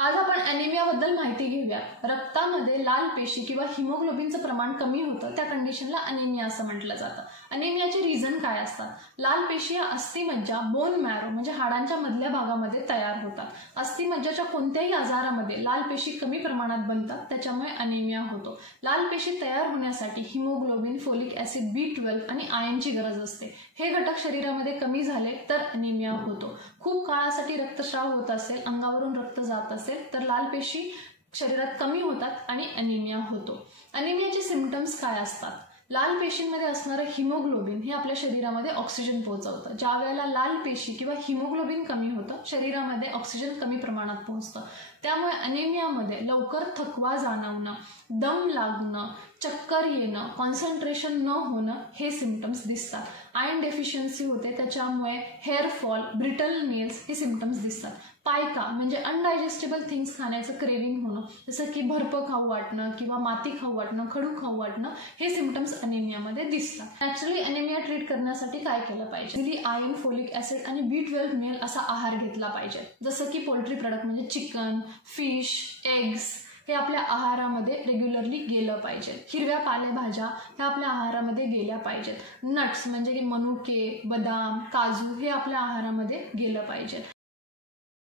आज आपण अॅनिमियाबद्दल माहिती घेऊया। रक्तामध्ये लाल पेशी किंवा हिमोग्लोबिनचं प्रमाण कमी होतं त्या कंडिशनला अॅनिमिया असं म्हटलं जातं। अॅनिमियाचे रिझन काय असतात? लाल पेशी या अस्थिमज्जा बोन मॅरो म्हणजे हाडांच्या मधल्या भागामध्ये तयार होतात। अस्थिमज्जाच्या कोणत्याही आजारामध्ये लाल पेशी कमी प्रमाणात बनतात, त्याच्यामुळे अॅनिमिया होतो। लाल पेशी तयार होण्यासाठी हिमोग्लोबिन, फोलिक ऍसिड, B12 आणि आयर्नची गरज असते। हे घटक शरीरामध्ये कमी झाले तर अॅनिमिया होतो। खूप काळासाठी रक्तस्राव होत असेल, अंगावरून रक्त जात असेल तर लाल पेशी शरीरात कमी होतात आणि अॅनिमिया होतो। अॅनिमियाचे सिम्पटम्स काय असतात? लाल पेशींमध्ये असणारं हिमोग्लोबिन हे आपल्या शरीरामध्ये ऑक्सिजन पोहोचवतं। ज्या वेळेला लाल पेशी किंवा हिमोग्लोबिन कमी होतं, शरीरामध्ये ऑक्सिजन कमी प्रमाणात पोहोचतं। त्यामुळे अॅनिमियामध्ये लवकर थकवा जाणवणं, दम लागणं, चक्कर येणं, कॉन्सन्ट्रेशन न होणं हे सिम्पटम्स दिसतात। आयर्न डेफिशियन्सी होते, त्याच्यामुळे हेअर फॉल, ब्रिटल नेल्स हे सिम्पटम्स दिसतात। पायका म्हणजे अनडायजेस्टेबल थिंग्स खाण्याचं क्रेविंग होणं, जसं की बर्फ खाऊ वाटणं किंवा माती खाऊ वाटणं, खडू खाऊ वाटणं हे सिम्पटम्स अॅनिमियामध्ये दिसतात। नॅचरली अॅनिमिया ट्रीट करण्यासाठी काय केलं पाहिजे? आयर्न, फोलिक ऍसिड आणि B12 मिळेल असा आहार घेतला पाहिजे। जसं की पोल्ट्री प्रोडक्ट म्हणजे चिकन, फिश, एग्स हे आपल्या आहारामध्ये रेग्युलरली गेलं पाहिजे। हिरव्या पालेभाज्या ह्या आपल्या आहारामध्ये गेल्या पाहिजेत। नट्स म्हणजे की मनुके, बदाम, काजू हे आपल्या आहारामध्ये गेलं पाहिजे।